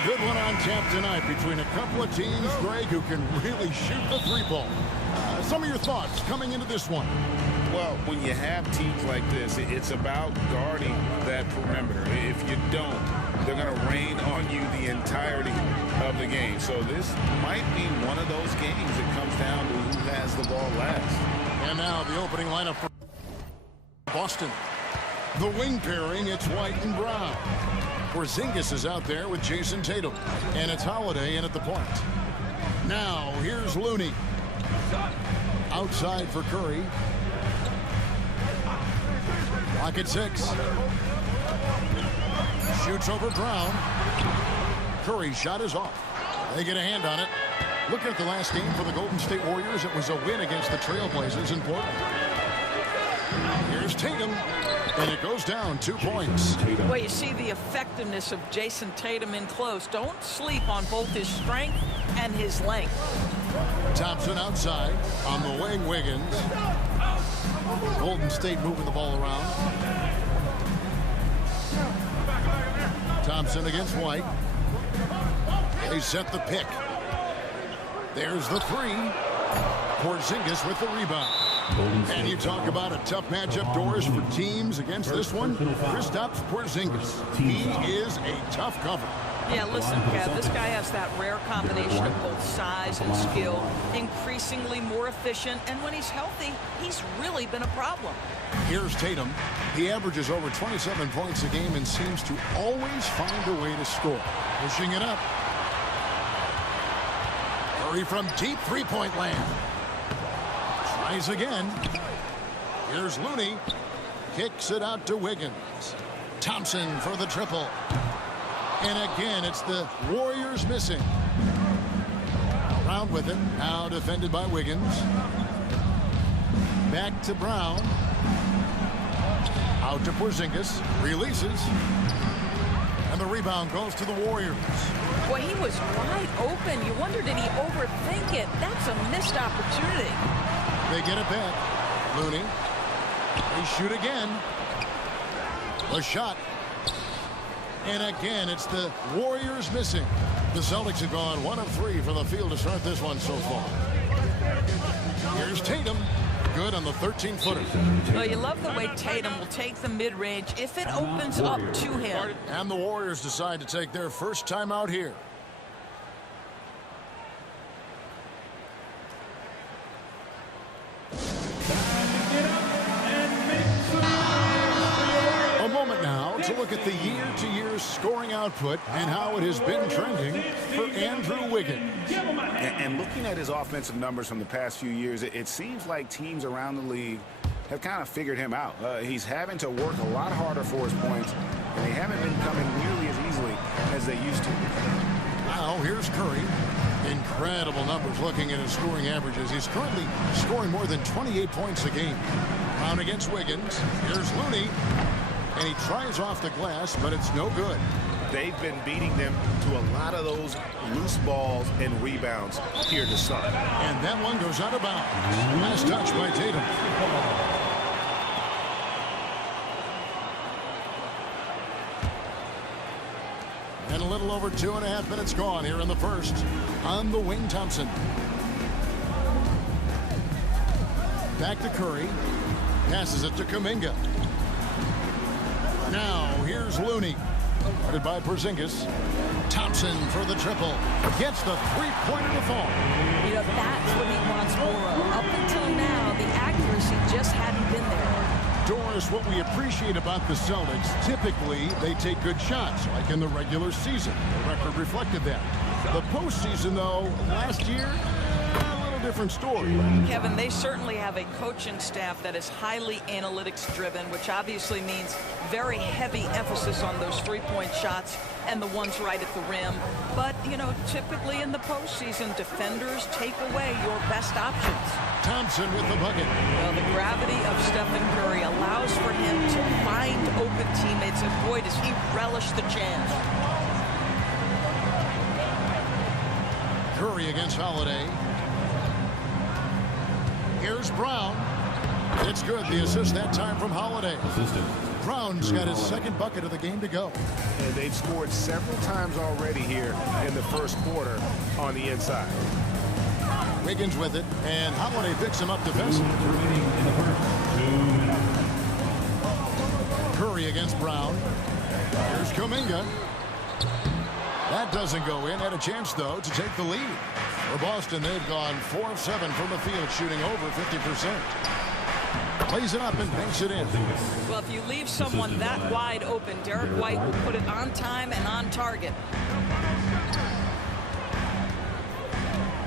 a good one on tap tonight between a couple of teams, Greg, who can really shoot the three ball. Some of your thoughts coming into this one. Well, when you have teams like this, it's about guarding that perimeter. If you don't, they're going to rain on you the entirety of the game. So this might be one of those games that comes down to who has the ball last. And now the opening lineup for Boston. The wing pairing, it's White and Brown. Porzingis is out there with Jason Tatum. And it's Holiday in at the point. Now, here's Looney. Outside for Curry. Lock at 6. Shoots over Brown. Curry's shot is off. They get a hand on it. Looking at the last game for the Golden State Warriors, it was a win against the Trailblazers in Portland. Here's Tatum, and it goes down 2 points. Well, you see the effectiveness of Jason Tatum in close. Don't sleep on both his strength and his length. Thompson outside on the wing, Wiggins. Golden State moving the ball around. Thompson against White. They set the pick. There's the three. Porzingis with the rebound. And you talk about a tough matchup, Doris, for teams against this one. Kristaps Porzingis. He is a tough cover. Yeah, listen, Kev, this guy has that rare combination of both size and skill, increasingly more efficient, and when he's healthy, he's really been a problem. Here's Tatum. He averages over 27 points a game and seems to always find a way to score. Pushing it up. Curry from deep three-point land. Tries again. Here's Looney. Kicks it out to Wiggins. Thompson for the triple. And again, it's the Warriors missing. Brown with it. Now defended by Wiggins. Back to Brown. Out to Porzingis. Releases. And the rebound goes to the Warriors. Well, he was wide open. You wonder, did he overthink it? That's a missed opportunity. They get it back. Looney. They shoot again. A shot. And again, it's the Warriors missing. The Celtics have gone 1 of 3 from the field to start this one so far. Here's Tatum. Good on the 13-footer. Well, you love the way Tatum will take the mid-range if it opens up to him. And the Warriors decide to take their first time out here. A moment now to look at the year-to-year scoring output and how it has been trending for Andrew Wiggins. And looking at his offensive numbers from the past few years, it seems like teams around the league have kind of figured him out. He's having to work a lot harder for his points, and they haven't been coming nearly as easily as they used to. Now here's Curry. Incredible numbers looking at his scoring averages. He's currently scoring more than 28 points a game. Brown against Wiggins. Here's Looney. And he tries off the glass, but it's no good. They've been beating them to a lot of those loose balls and rebounds here to start. And that one goes out of bounds. Last touch by Tatum. And a little over 2.5 minutes gone here in the first. On the wing, Thompson. Back to Curry. Passes it to Kuminga. Now, here's Looney. Guarded by Porzingis. Thompson for the triple. Gets the three-pointer to fall. You know, that's what he wants more of. Up until now, the accuracy just hadn't been there. Doris, what we appreciate about the Celtics, typically they take good shots, like in the regular season. The record reflected that. The postseason, though, last year, a little different story. Kevin, they certainly have a coaching staff that is highly analytics-driven, which obviously means very heavy emphasis on those three-point shots and the ones right at the rim. But, you know, typically in the postseason, defenders take away your best options. Thompson with the bucket. Well, the gravity of Stephen Curry allows for him to find open teammates, and boy, does he relish the chance. Curry against Holiday. Here's Brown. It's good. The assist that time from Holiday. Brown's got his second bucket of the game to go. And they've scored several times already here in the first quarter on the inside. Wiggins with it, and Holiday picks him up defensively. Curry against Brown. Here's Kuminga. That doesn't go in. Had a chance, though, to take the lead. For Boston, they've gone 4 of 7 from the field, shooting over 50%. Plays it up and banks it in. Well, if you leave someone that wide open, Derek White will put it on time and on target.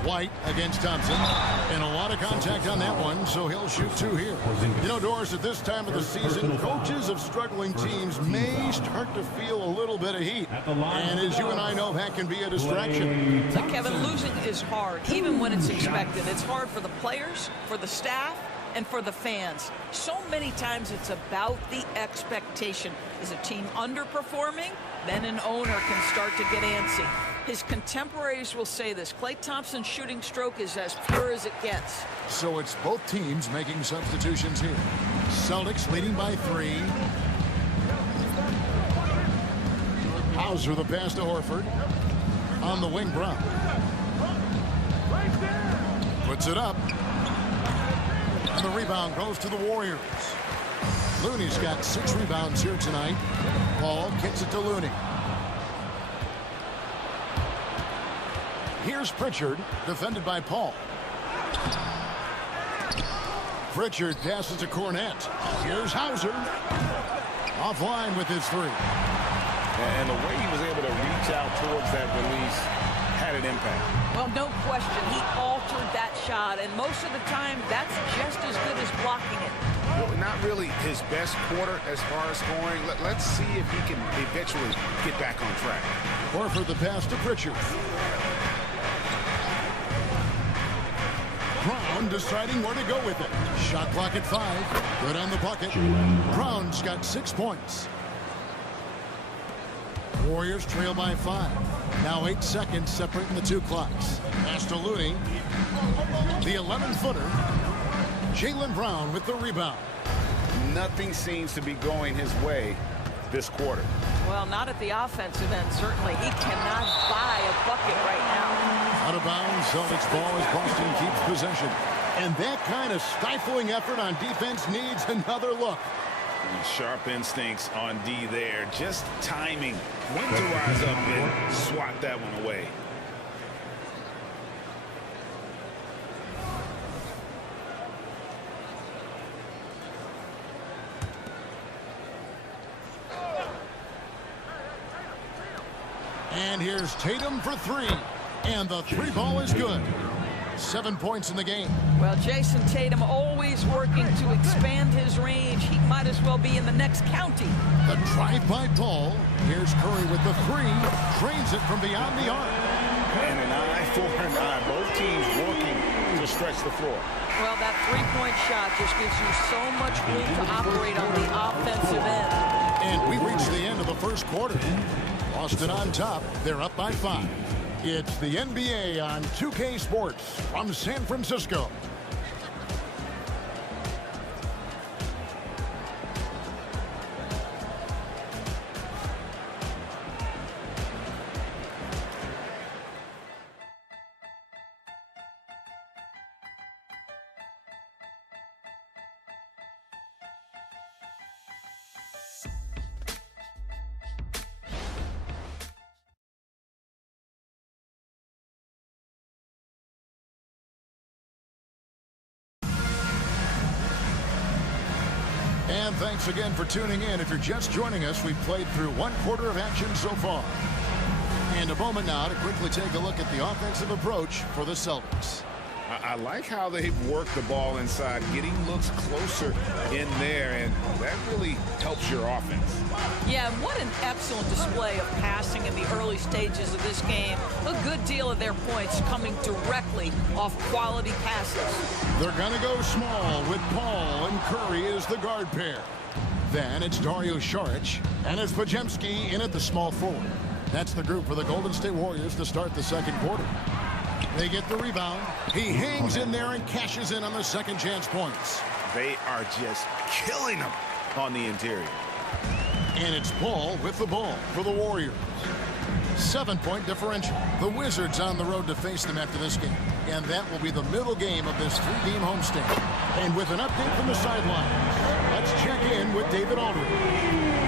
White against Thompson, and a lot of contact on that one, so he'll shoot 2 here. You know, Doris, at this time of the season, coaches of struggling teams may start to feel a little bit of heat. And as you and I know, that can be a distraction. But Kevin, losing is hard, even when it's expected. It's hard for the players, for the staff, and for the fans. So many times it's about the expectation. Is a team underperforming? Then an owner can start to get antsy. His contemporaries will say this. Klay Thompson's shooting stroke is as pure as it gets. So it's both teams making substitutions here. Celtics leading by 3. Hauser the pass to Horford. On the wing, Brown. Puts it up. And the rebound goes to the Warriors. Looney's got 6 rebounds here tonight. Paul kicks it to Looney. Here's Pritchard, defended by Paul. Pritchard passes to Cornette. Here's Hauser. Offline with his 3. And the way he was able to reach out towards that release had an impact. Well, no question. He altered that shot, and most of the time, that's just as good as blocking it. Well, not really his best quarter as far as scoring. Let's see if he can eventually get back on track. Horford the pass to Pritchard. Brown deciding where to go with it. Shot clock at 5. Good on the bucket. Brown's got 6 points. Warriors trail by 5. Now 8 seconds separating the 2 clocks. Pass to Looney. The 11-footer. Jaylen Brown with the rebound. Nothing seems to be going his way this quarter. Well, not at the offensive end, certainly. He cannot buy a bucket right now. Out of bounds, Celtics ball as Boston keeps possession. And that kind of stifling effort on defense needs another look. Sharp instincts on D there. Just timing when to rise up and swat that one away. And here's Tatum for 3. And the 3 ball is good. 7 points in the game. Well, Jason Tatum always working to expand his range. He might as well be in the next county. The drive by Paul. Here's Curry with the 3. Drains it from beyond the arc. And an eye for an eye. Both teams working to stretch the floor. Well, that 3-point shot just gives you so much room to operate on the offensive end. And we reach the end of the first quarter. Boston on top. They're up by 5. It's the NBA on 2K Sports from San Francisco. And thanks again for tuning in. If you're just joining us, we've played through 1 quarter of action so far. And a moment now to quickly take a look at the offensive approach for the Celtics. I like how they've worked the ball inside, getting looks closer in there, and that really helps your offense. Yeah, what an excellent display of passing in the early stages of this game. A good deal of their points coming directly off quality passes. They're going to go small with Paul and Curry as the guard pair. Then it's Dario Saric, and it's Podziemski in at the small forward. That's the group for the Golden State Warriors to start the second quarter. They get the rebound. He hangs in there and cashes in on the second chance points. They are just killing them on the interior. And it's Paul with the ball for the Warriors. 7-point differential. The Wizards on the road to face them after this game. And that will be the middle game of this 3-game homestand. And with an update from the sideline, let's check in with David Aldridge.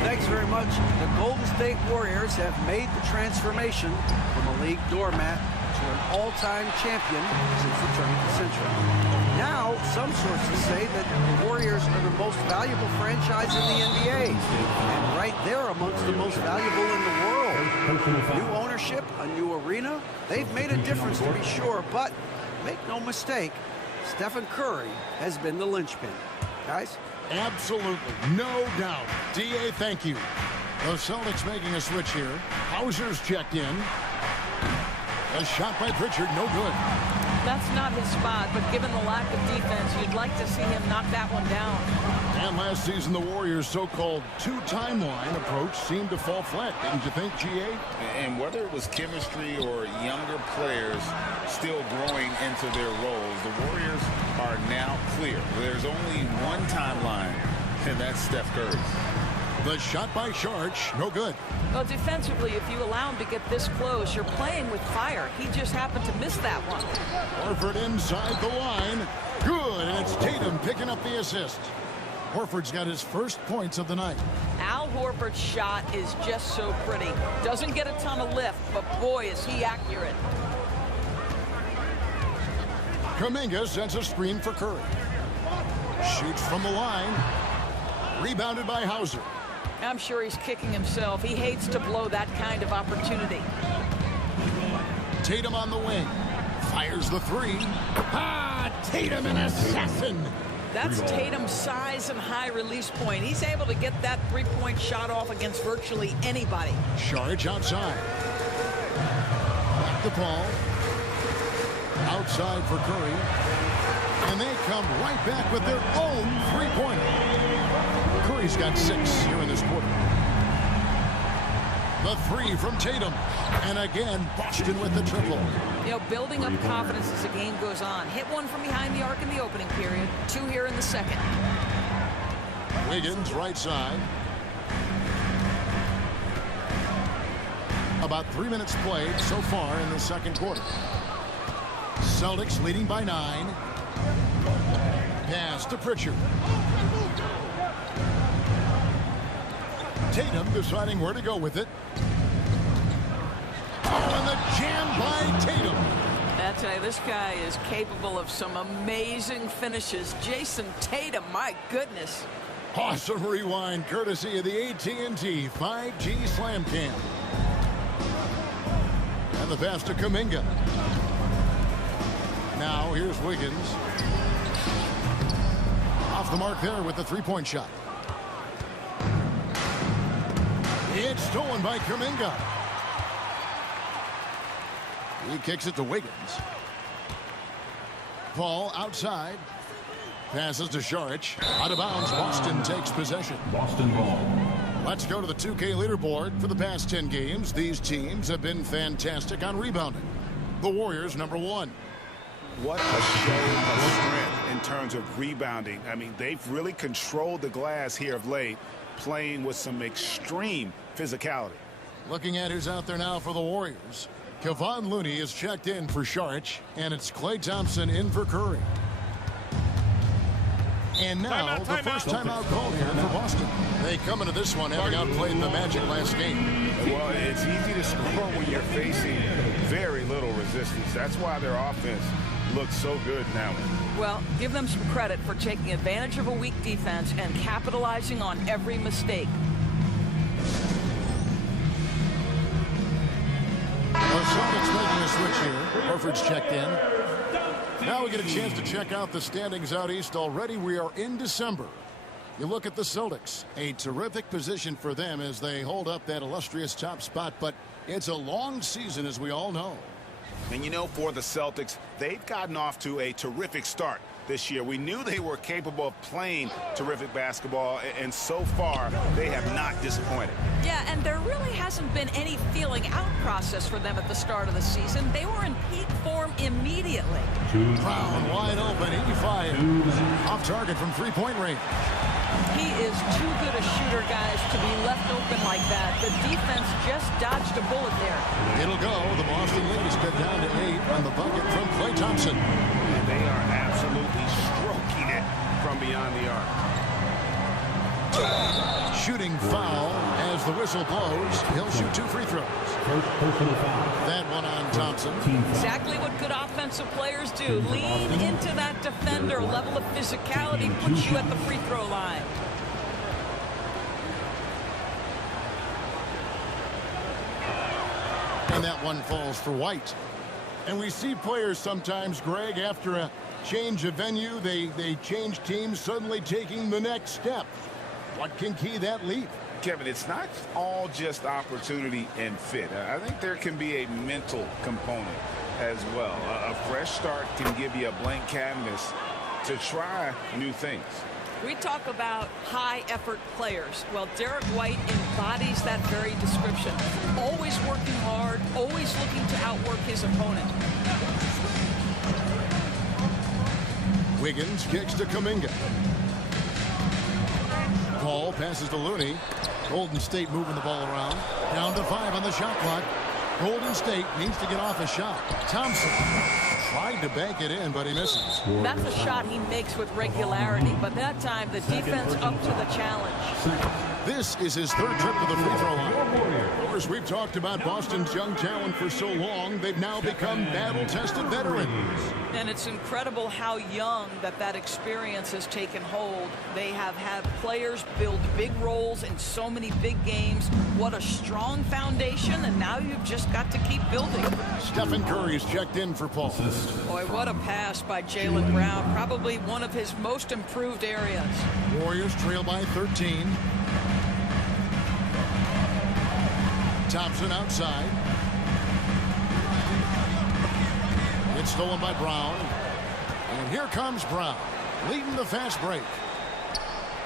Thanks very much. The Golden State Warriors have made the transformation from a league doormat to an all-time champion since the turn of the century. Now, some sources say that the Warriors are the most valuable franchise in the NBA. And right there amongst the most valuable in the world. New ownership, a new arena. They've made a difference to be sure, but make no mistake, Stephen Curry has been the linchpin. Guys? Absolutely, no doubt. D.A., thank you. The Celtics making a switch here. Hauser's checked in. A shot by Pritchard, no good. That's not his spot, but given the lack of defense, you'd like to see him knock that one down. And last season, the Warriors' so-called two-timeline approach seemed to fall flat, didn't you think, G.A.? And whether it was chemistry or younger players still growing into their roles, the Warriors are now clear. There's only one timeline, and that's Steph Curry. The shot by Sharch, no good. Well, defensively, if you allow him to get this close, you're playing with fire. He just happened to miss that one. Horford inside the line. Good, and it's Tatum picking up the assist. Horford's got his first points of the night. Al Horford's shot is just so pretty. Doesn't get a ton of lift, but boy, is he accurate. Kuminga sends a screen for Curry. Shoots from the line. Rebounded by Hauser. I'm sure he's kicking himself. He hates to blow that kind of opportunity. Tatum on the wing. Fires the three. Ah, Tatum, an assassin. That's Tatum's size and high release point. He's able to get that three-point shot off against virtually anybody. Sharch outside. Back the ball. Outside for Curry. And they come right back with their own three-pointer. Curry's got 6 here in this quarter. The three from Tatum. And again, Boston with the triple. You know, building up confidence as the game goes on. Hit one from behind the arc in the opening period. 2 here in the second. Wiggins right side. About 3 minutes played so far in the second quarter. Celtics leading by 9. Pass to Pritchard. Tatum deciding where to go with it. Oh, and the jam by Tatum. I tell you, this guy is capable of some amazing finishes. Jason Tatum, my goodness. Awesome rewind courtesy of the AT&T 5G Slam Cam. And the pass to Kuminga. Now here's Wiggins. Off the mark there with the three-point shot. It's stolen by Kuminga. He kicks it to Wiggins. Paul outside. Passes to Sharch. Out of bounds. Boston takes possession. Boston ball. Let's go to the 2K leaderboard. For the past 10 games, these teams have been fantastic on rebounding. The Warriors, number 1. What a show of strength in terms of rebounding. I mean, they've really controlled the glass here of late, playing with some extreme physicality. Looking at who's out there now for the Warriors. Kevon Looney is checked in for Sharch, and it's Klay Thompson in for Curry. And now the first timeout called here for Boston. They come into this one having outplayed the Magic last game. Well, it's easy to score when you're facing very little resistance. That's why their offense looks so good now. Well, give them some credit for taking advantage of a weak defense and capitalizing on every mistake. The Celtics making a switch here. Horford's checked in. Now we get a chance to check out the standings out east. Already we are in December. You look at the Celtics. A terrific position for them as they hold up that illustrious top spot. But it's a long season, as we all know. And you know, for the Celtics, they've gotten off to a terrific start this year. We knew they were capable of playing terrific basketball, and so far they have not disappointed. Yeah, and there really hasn't been any feeling out process for them at the start of the season. They were in peak form immediately. Brown wide open, 85. Off target from three-point range. He is too good a shooter, guys, to be left open like that. The defense just dodged a bullet there. It'll go. The Boston lead is cut down to 8 on the bucket from Klay Thompson. And they are absolutely stroking it from beyond the arc. Shooting foul as the whistle blows. He'll shoot 2 free throws. That one on Thompson. Exactly what good offensive players do. Lean into that defender. Level of physicality puts you at the free throw line. And that one falls for White. And we see players sometimes, Greg, after a change of venue, they change teams, suddenly taking the next step. What can key that leap? Kevin, it's not all just opportunity and fit. I think there can be a mental component as well. A fresh start can give you a blank canvas to try new things. We talk about high-effort players. Well, Derek White embodies that very description. Always working hard, always looking to outwork his opponent. Wiggins kicks to Kuminga. Paul passes to Looney. Golden State moving the ball around. Down to 5 on the shot clock. Golden State needs to get off a shot. Thompson tried to bank it in, but he misses. That's a shot he makes with regularity, but that time the defense up to the challenge. This is his 3rd trip to the free throw line. Of course, we've talked about Boston's young talent for so long. They've now become battle-tested veterans. And it's incredible how young that experience has taken hold. They have had players build big roles in so many big games. What a strong foundation, and now you've just got to keep building. Stephen Curry's checked in for Paul. Boy, what a pass by Jaylen Brown. Probably one of his most improved areas. Warriors trail by 13. Thompson outside. It's stolen by Brown. And here comes Brown, leading the fast break.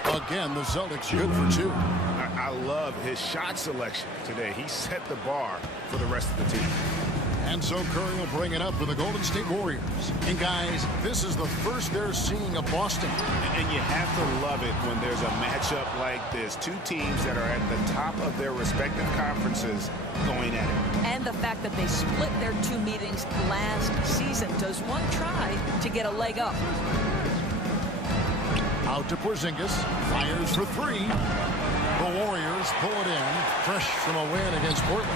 Again, the Celtics good for 2. I love his shot selection today. He set the bar for the rest of the team. And so Curry will bring it up for the Golden State Warriors. And guys, this is the first they're seeing of Boston. And you have to love it when there's a matchup like this. 2 teams that are at the top of their respective conferences going at it. And the fact that they split their 2 meetings last season. Does one try to get a leg up? Out to Porzingis. Fires for 3. The Warriors pull it in. Fresh from a win against Portland.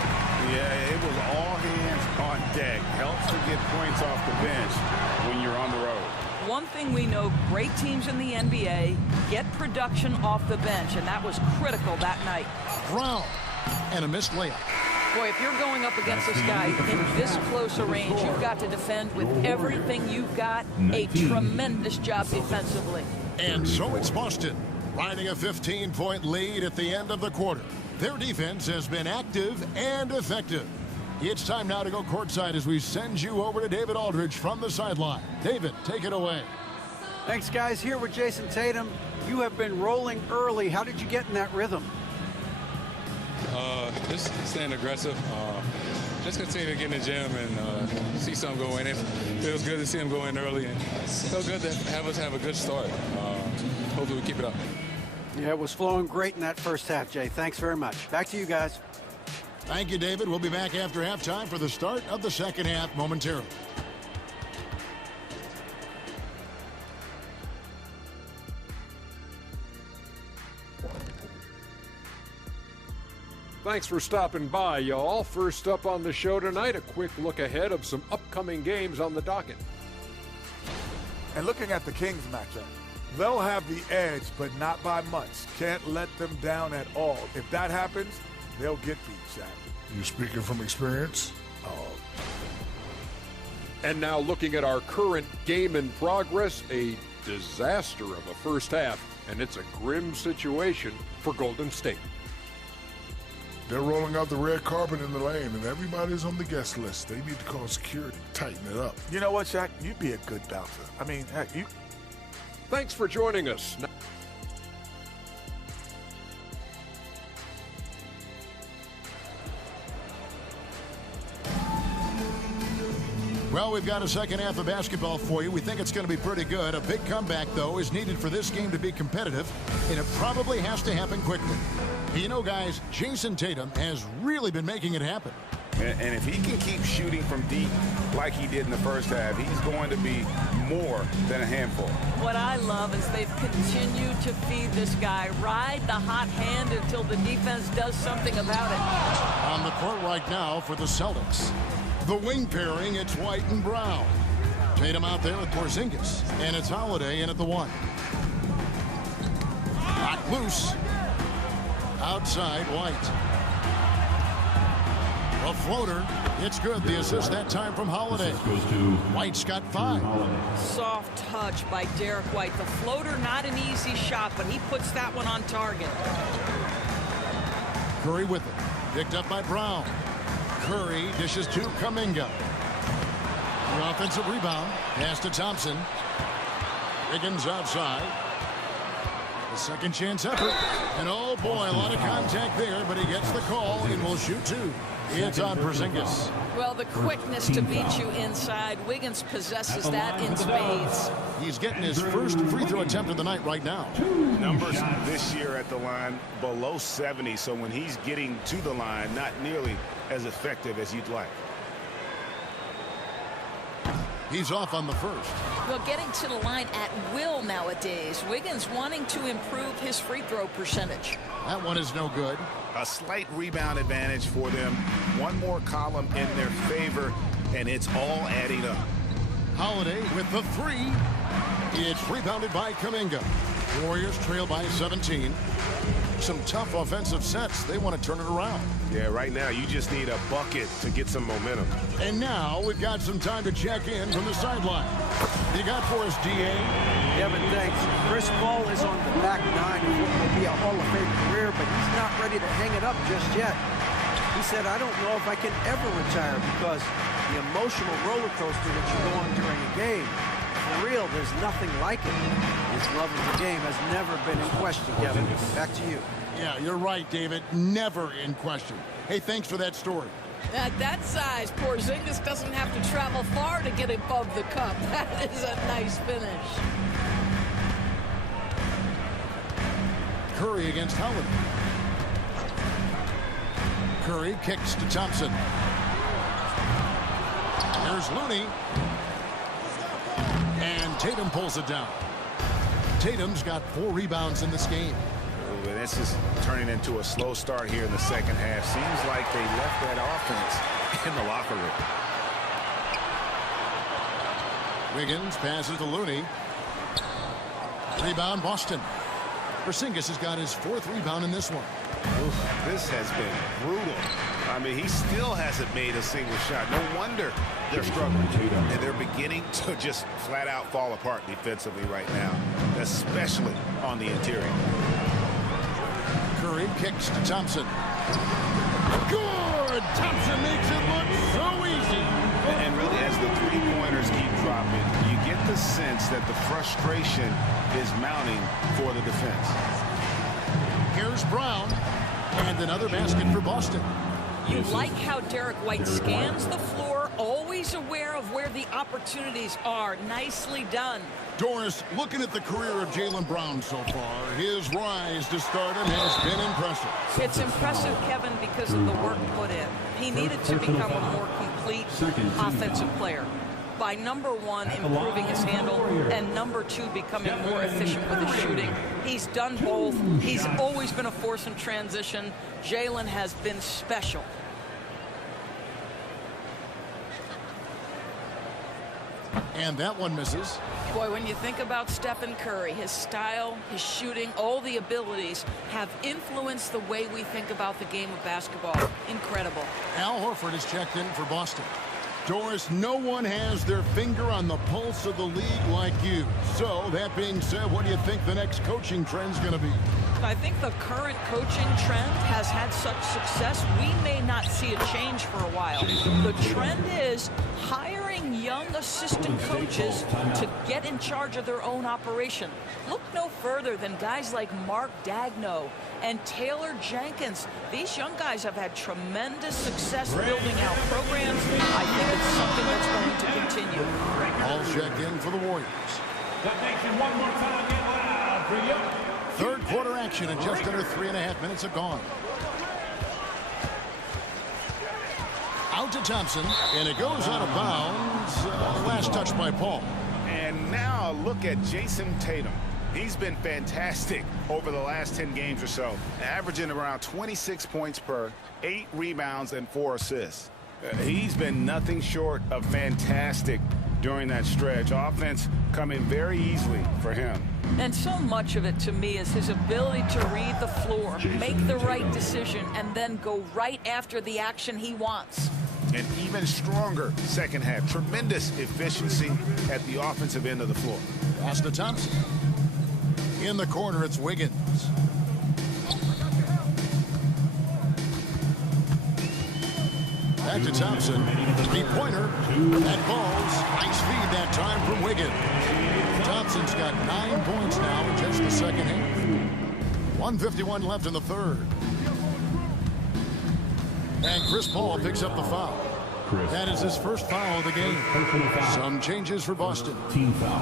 Yeah, it was all hands on deck. Helps to get points off the bench when you're on the road. One thing we know, great teams in the NBA get production off the bench, and that was critical that night. Brown. And a missed layup. Boy, if you're going up against this guy in this close a range, you've got to defend with everything you've got. A tremendous job defensively. And so it's Boston, riding a 15-point lead at the end of the quarter. Their defense has been active and effective. It's time now to go courtside as we send you over to David Aldridge from the sideline. David, take it away. Thanks, guys. Here with Jason Tatum. You have been rolling early. How did you get in that rhythm? Just staying aggressive. Just continue to get in the gym and see something go in. It feels good to see him go in early, and so good to have us have a good start. Hopefully we keep it up. Yeah, it was flowing great in that first half, Jay. Thanks very much. Back to you guys. Thank you, David. We'll be back after halftime for the start of the second half momentarily. Thanks for stopping by, y'all. First up on the show tonight, a quick look ahead of some upcoming games on the docket. And looking at the Kings matchup, they'll have the edge, but not by much. Can't let them down at all. If that happens, they'll get beat, Shaq. You speaking from experience? And now looking at our current game in progress, a disaster of a first half, and it's a grim situation for Golden State. They're rolling out the red carpet in the lane, and everybody's on the guest list. They need to call security, tighten it up. You know what, Shaq? You'd be a good bouncer. I mean, heck, you... Thanks for joining us. Well, we've got a second half of basketball for you. We think it's going to be pretty good. A big comeback, though, is needed for this game to be competitive, and it probably has to happen quickly. You know, guys, Jason Tatum has really been making it happen. And if he can keep shooting from deep like he did in the first half, he's going to be more than a handful. What I love is they've continued to feed this guy. Ride the hot hand until the defense does something about it. On the court right now for the Celtics. The wing pairing, it's White and Brown. Tatum out there with Porzingis. And it's Holiday in at the 1. Not loose. Outside, White. A floater. It's good. The assist that time from Holiday. White's got 5. Soft touch by Derek White. The floater, not an easy shot, but he puts that one on target. Curry with it. Picked up by Brown. Curry dishes to Kuminga. The offensive rebound. Pass to Thompson. Wiggins outside. The second chance effort. And oh boy, a lot of contact there, but he gets the call and will shoot 2. It's on Porzingis. Well, the quickness to beat you inside. Wiggins possesses that in spades. He's getting his first free throw attempt of the night right now. Numbers this year at the line below 70, so when he's getting to the line, not nearly as effective as you'd like. He's off on the first. Well, getting to the line at will nowadays. Wiggins wanting to improve his free throw percentage. That one is no good. A slight rebound advantage for them. One more column in their favor, and it's all adding up. Holiday with the 3. It's rebounded by Kuminga. Warriors trail by 17. Some tough offensive sets. They want to turn it around. Yeah, right now you just need a bucket to get some momentum. And now we've got some time to check in from the sideline. You got for us, D.A.? Kevin, thanks. Chris Paul is on the back 9 of what will be a Hall of Fame career, but he's not ready to hang it up just yet. He said, I don't know if I can ever retire because the emotional roller coaster that you go on during a game, for real, there's nothing like it. His love of the game has never been in question, Kevin. Back to you. Yeah, you're right, David. Never in question. Hey, thanks for that story. At that size, Porzingis doesn't have to travel far to get above the cup. That is a nice finish. Curry against Holiday. Curry kicks to Thompson. There's Looney. And Tatum pulls it down. Tatum's got 4 rebounds in this game. This is turning into a slow start here in the second half. Seems like they left that offense in the locker room. Wiggins passes to Looney. Rebound, Boston. Porzingis has got his 4th rebound in this one. Oof, this has been brutal. I mean, he still hasn't made a single shot. No wonder they're struggling. And they're beginning to just flat out fall apart defensively right now, especially on the interior. Curry kicks to Thompson. Good! Thompson makes it look so easy. And really, as the 3-pointers keep dropping, you get the sense that the frustration is mounting for the defense. Here's Brown. And another basket for Boston. You like how Derek White scans the floor, always aware of where the opportunities are. Nicely done. Doris, looking at the career of Jaylen Brown so far, his rise to stardom has been impressive. It's impressive, Kevin, because of the work put in. He needed to become a more complete offensive player. By number 1, improving his handle, and number 2, becoming more efficient with his shooting. He's done both. He's always been a force in transition. Jaylen has been special. And that one misses. Boy, when you think about Stephen Curry, his style, his shooting, all the abilities have influenced the way we think about the game of basketball. Incredible. Al Horford is checked in for Boston. Doris, no one has their finger on the pulse of the league like you. So, that being said, what do you think the next coaching trend's going to be? I think the current coaching trend has had such success, we may not see a change for a while. The trend is hiring young assistant coaches to get in charge of their own operation. Look no further than guys like Mark Daigneault and Taylor Jenkins. These young guys have had tremendous success building out programs. I think it's something that's going to for the Warriors. That makes it one more time. Get loud for you. Third quarter action, and just under 3.5 minutes have gone. Out to Thompson, and it goes out of bounds. Last touch by Paul. And now look at Jason Tatum. He's been fantastic over the last 10 games or so, averaging around 26 points per, 8 rebounds, and 4 assists. He's been nothing short of fantastic during that stretch. Offense coming very easily for him. And so much of it to me is his ability to read the floor, make the right decision, and then go right after the action he wants. An even stronger second half. Tremendous efficiency at the offensive end of the floor. Pass to Thompson. In the corner, it's Wiggins. Back to Thompson. Three-pointer. That falls. Nice feed that time from Wiggins. Thompson's got 9 points now in just the second half. 1:51 left in the third. And Chris Paul picks up the foul. That is his first foul of the game. Some changes for Boston.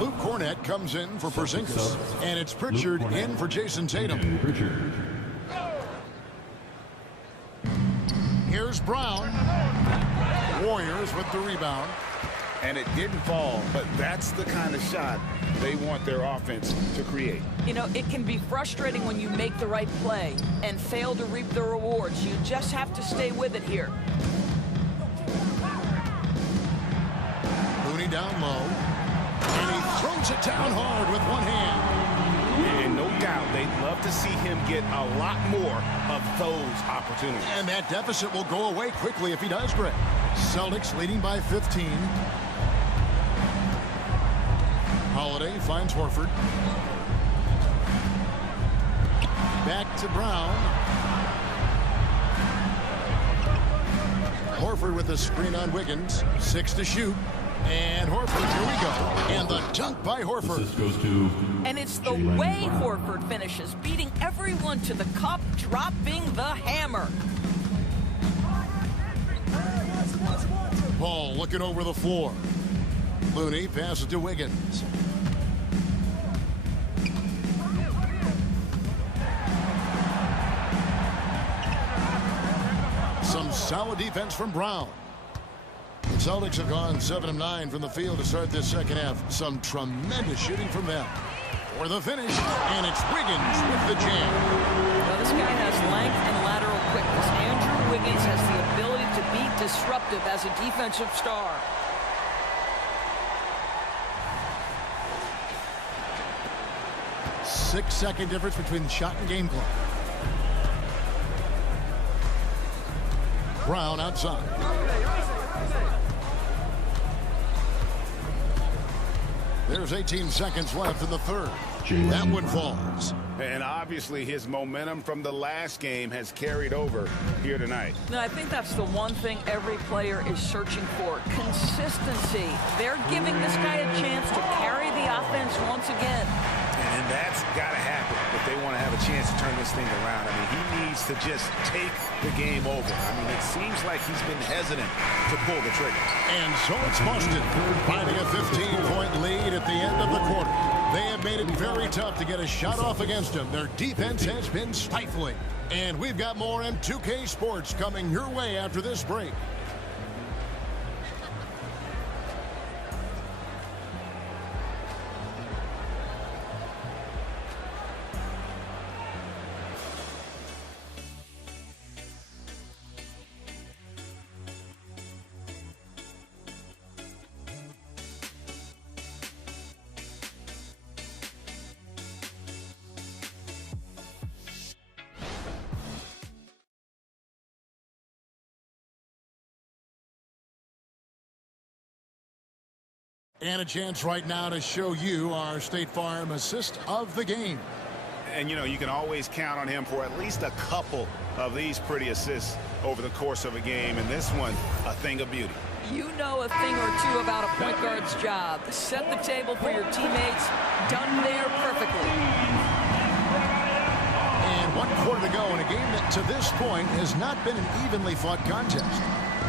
Luke Cornett comes in for Porzingis. And it's Pritchard in for Jason Tatum. Here's Brown. Warriors with the rebound. And it didn't fall, but that's the kind of shot they want their offense to create. You know, it can be frustrating when you make the right play and fail to reap the rewards. You just have to stay with it here. Mooney down low. And he throws it down hard with one hand. And no doubt they'd love to see him get a lot more of those opportunities. And that deficit will go away quickly if he does, Greg. Celtics leading by 15. Holiday finds Horford. Back to Brown. Horford with the screen on Wiggins. 6 to shoot. And Horford, here we go. And the dunk by Horford. This goes to And it's the way Horford finishes, beating everyone to the cup, dropping the hammer. Paul looking over the floor. Looney passes to Wiggins. Some solid defense from Brown. The Celtics have gone 7 of 9 from the field to start this second half. Some tremendous shooting from them. For the finish, and it's Wiggins with the jam. Now, this guy has length and lateral quickness. Andrew Wiggins has the ability to be disruptive as a defensive star. Six-second difference between the shot and game clock. Brown outside. There's 18 seconds left in the third. That one falls. And obviously his momentum from the last game has carried over here tonight. Now, I think that's the one thing every player is searching for. Consistency. They're giving this guy a chance to carry the offense once again. And that's got to happen if they want to have a chance to turn this thing around. I mean, he needs to just take the game over. I mean, it seems like he's been hesitant to pull the trigger. And so it's Boston finding a 15-point lead at the end of the quarter. They have made it very tough to get a shot off against them. Their defense has been stifling. And we've got more M2K Sports coming your way after this break. And a chance right now to show you our State Farm assist of the game. And, you know, you can always count on him for at least a couple of these pretty assists over the course of a game. And this one, a thing of beauty. You know a thing or two about a point guard's job. Set the table for your teammates. Done there perfectly. And 1 quarter to go in a game that to this point has not been an evenly fought contest.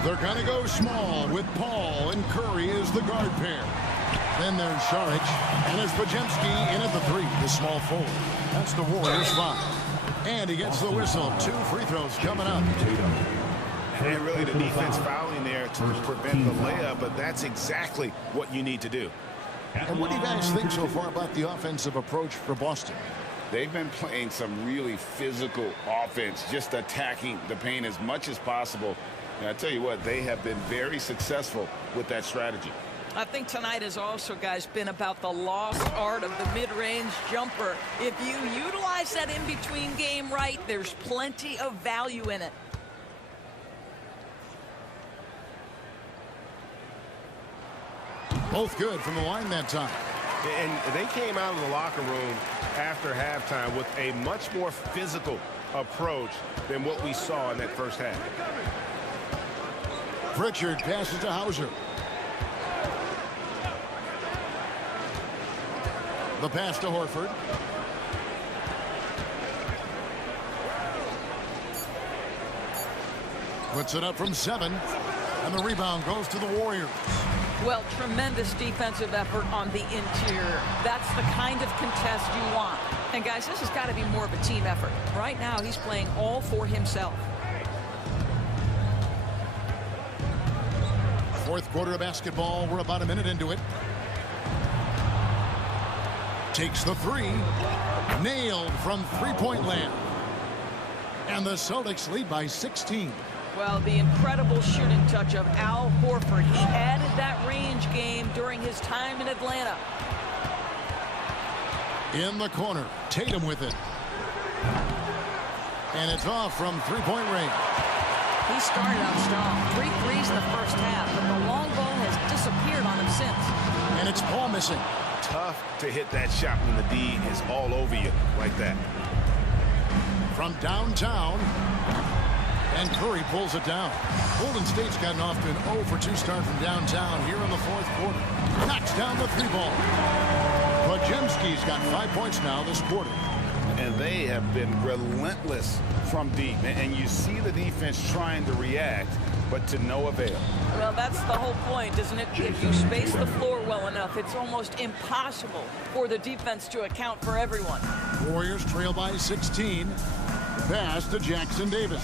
They're going to go small with Paul and Curry as the guard pair. Then there's Saric. And there's Pajemski in at the 3, the small forward. That's the Warriors 5. And he gets the whistle. 2 free throws coming up. And really the defense fouling there to prevent the layup, but that's exactly what you need to do. And what do you guys think so far about the offensive approach for Boston? They've been playing some really physical offense, just attacking the paint as much as possible. And I tell you what, they have been very successful with that strategy. I think tonight has also, guys, been about the lost art of the mid-range jumper. If you utilize that in-between game right, there's plenty of value in it. Both good from the line that time. And they came out of the locker room after halftime with a much more physical approach than what we saw in that first half. Pritchard passes to Hauser. The pass to Horford. Puts it up from 7. And the rebound goes to the Warriors. Well, tremendous defensive effort on the interior. That's the kind of contest you want. And, guys, this has got to be more of a team effort. Right now, he's playing all for himself. Fourth quarter of basketball. We're about a minute into it. Takes the 3. Nailed from three-point land. And the Celtics lead by 16. Well, the incredible shooting touch of Al Horford. He added that range game during his time in Atlanta. In the corner, Tatum with it. And it's off from three-point range. He started out strong. 3 threes in the first half, but the long ball has disappeared on him since. And it's Paul missing. Tough to hit that shot when the D is all over you like that. From downtown. And Curry pulls it down. Golden State's gotten off to an 0-for-2 start from downtown here in the fourth quarter. Knocks down the 3-ball. Pajemski's got 5 points now this quarter. And they have been relentless from deep. And you see the defense trying to react, but to no avail. Well, that's the whole point, isn't it? If you space the floor well enough, it's almost impossible for the defense to account for everyone. Warriors trail by 16. Pass to Jackson Davis.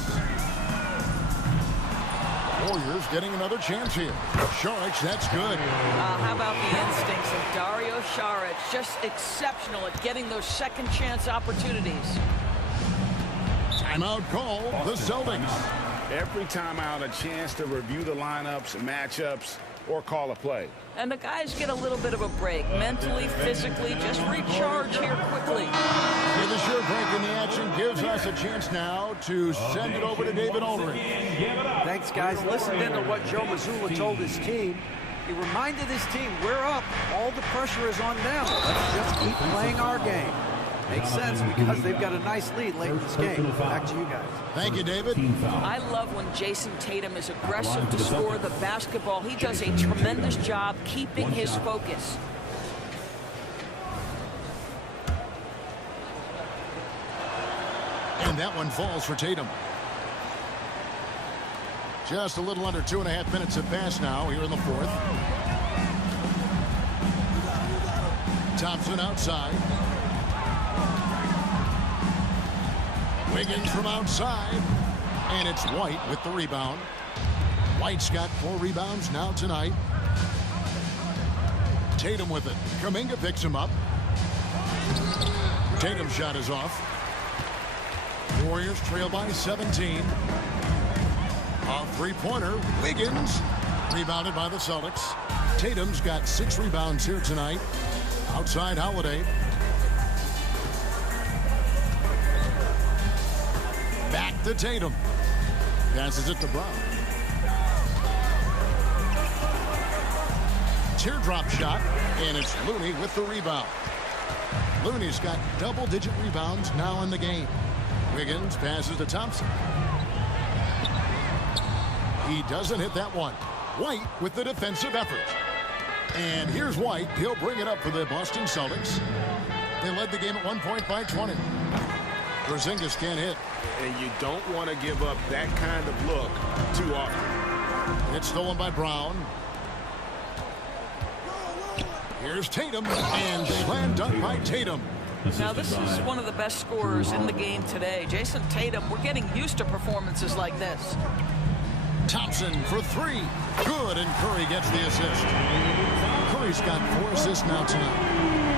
Warriors getting another chance here. Saric, that's good. How about the instincts of Dario Saric? Just exceptional at getting those second chance opportunities. Timeout call, the Celtics. Every timeout, a chance to review the lineups, matchups, or call a play. And the guys get a little bit of a break, mentally, physically, just recharge here quickly. With a short break in the action gives us a chance now to send it over to David Aldridge. Thanks, guys. Listen in to what Joe Mazzulla told his team. He reminded his team, we're up. All the pressure is on them. Let's just keep playing our game. Makes sense because they've got a nice lead late in this game. Back to you guys. Thank you, David. I love when Jason Tatum is aggressive to score the basketball. He does a tremendous job keeping his focus. And that one falls for Tatum. Just a little under 2.5 minutes have passed now here in the fourth. Thompson outside. Wiggins from outside. And it's White with the rebound. White's got 4 rebounds now tonight. Tatum with it. Kuminga picks him up. Tatum's shot is off. Warriors trail by 17. A three-pointer. Wiggins. Rebounded by the Celtics. Tatum's got 6 rebounds here tonight. Outside Holiday. Back to Tatum. Passes it to Brown. Teardrop shot. And it's Looney with the rebound. Looney's got double-digit rebounds now in the game. Wiggins passes to Thompson. He doesn't hit that one. White with the defensive effort. And here's White. He'll bring it up for the Boston Celtics. They led the game at 1 point by 20. Porzingis can't hit. And you don't want to give up that kind of look too often. It's stolen by Brown. Here's Tatum, and slam dunk by Tatum. Now, this is one of the best scorers in the game today. Jason Tatum, we're getting used to performances like this. Thompson for three. Good, and Curry gets the assist. Curry's got 4 assists now tonight.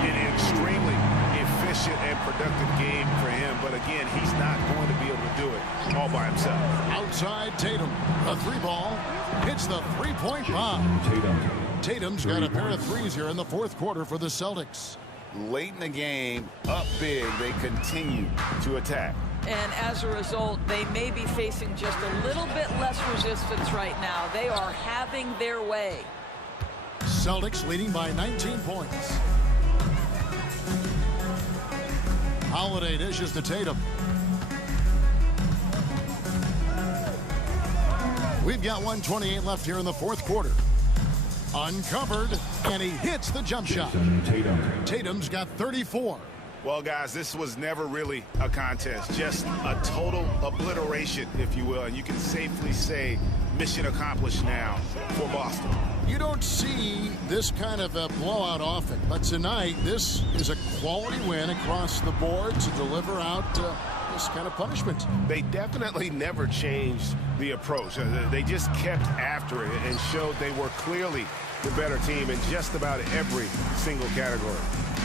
An extremely efficient and productive game for him, but again, he's not going to be able to do it all by himself. Outside Tatum, a 3-ball, hits the 3-point bomb. Tatum's got a pair of threes here in the 4th quarter for the Celtics. Late in the game, up big, they continue to attack. And as a result, they may be facing just a little bit less resistance right now. They are having their way. Celtics leading by 19 points. Holiday dishes to Tatum. We've got 1:28 left here in the 4th quarter. Uncovered, and he hits the jump shot. Tatum's got 34. Well, guys, this was never really a contest, just a total obliteration, if you will. And you can safely say mission accomplished now for Boston. You don't see this kind of a blowout often, but tonight this is a quality win across the board to deliver out this kind of punishment. They definitely never changed the approach. They just kept after it and showed they were clearly the better team in just about every single category.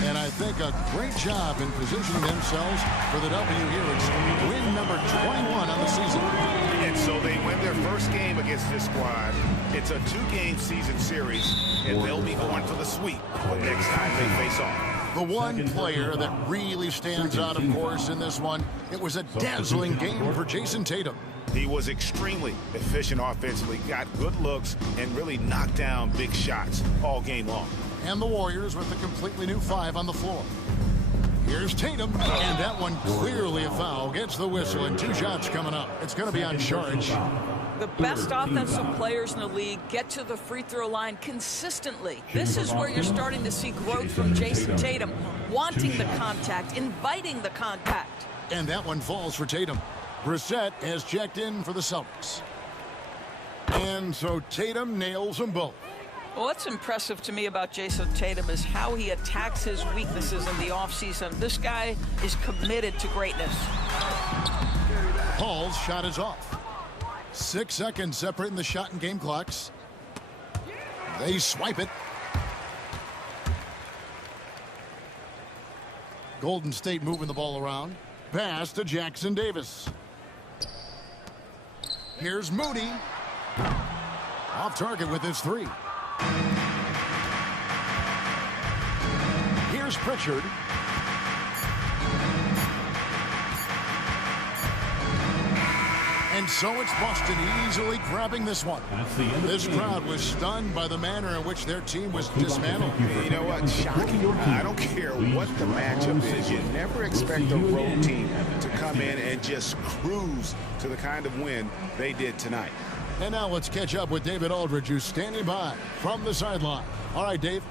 And I think a great job in positioning themselves for the W here. It's win number 21 on the season. And so they win their first game against this squad. It's a 2-game season series, and they'll be going for the sweep the next time they face off. The one player that really stands out, of course, in this one, it was a dazzling game for Jason Tatum. He was extremely efficient offensively, got good looks, and really knocked down big shots all game long. And the Warriors with a completely new 5 on the floor. Here's Tatum, and that one clearly a foul. Gets the whistle, and 2 shots coming up. It's going to be on charge. The best offensive players in the league get to the free throw line consistently. This is where you're starting to see growth from Jason Tatum, wanting the contact, inviting the contact. And that one falls for Tatum. Brissett has checked in for the Celtics. And so Tatum nails them both. What's impressive to me about Jason Tatum is how he attacks his weaknesses in the offseason. This guy is committed to greatness. Paul's shot is off. 6 seconds separating the shot and game clocks. They swipe it. Golden State moving the ball around. Pass to Jackson Davis. Here's Moody. Off target with his 3. Here's Pritchard. And so it's Boston easily grabbing this one. This crowd was stunned by the manner in which their team was dismantled. You know what? Shocking. I don't care what the matchup is. You never expect a road team to come in and just cruise to the kind of win they did tonight. And now let's catch up with David Aldridge, who's standing by from the sideline. All right, Dave.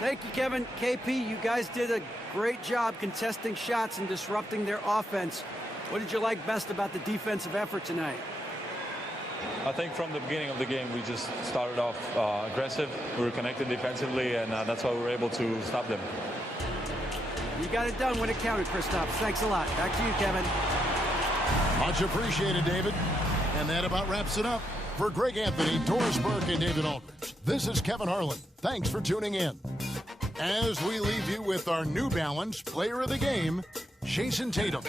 Thank you, Kevin. KP, you guys did a great job contesting shots and disrupting their offense. What did you like best about the defensive effort tonight? I think from the beginning of the game, we just started off aggressive. We were connected defensively, and that's why we were able to stop them. You got it done when it counted, Kristaps. Thanks a lot. Back to you, Kevin. Much appreciated, David. And that about wraps it up. For Greg Anthony, Doris Burke, and David Aldridge, this is Kevin Harlan. Thanks for tuning in. As we leave you with our New Balance Player of the Game, Jason Tatum.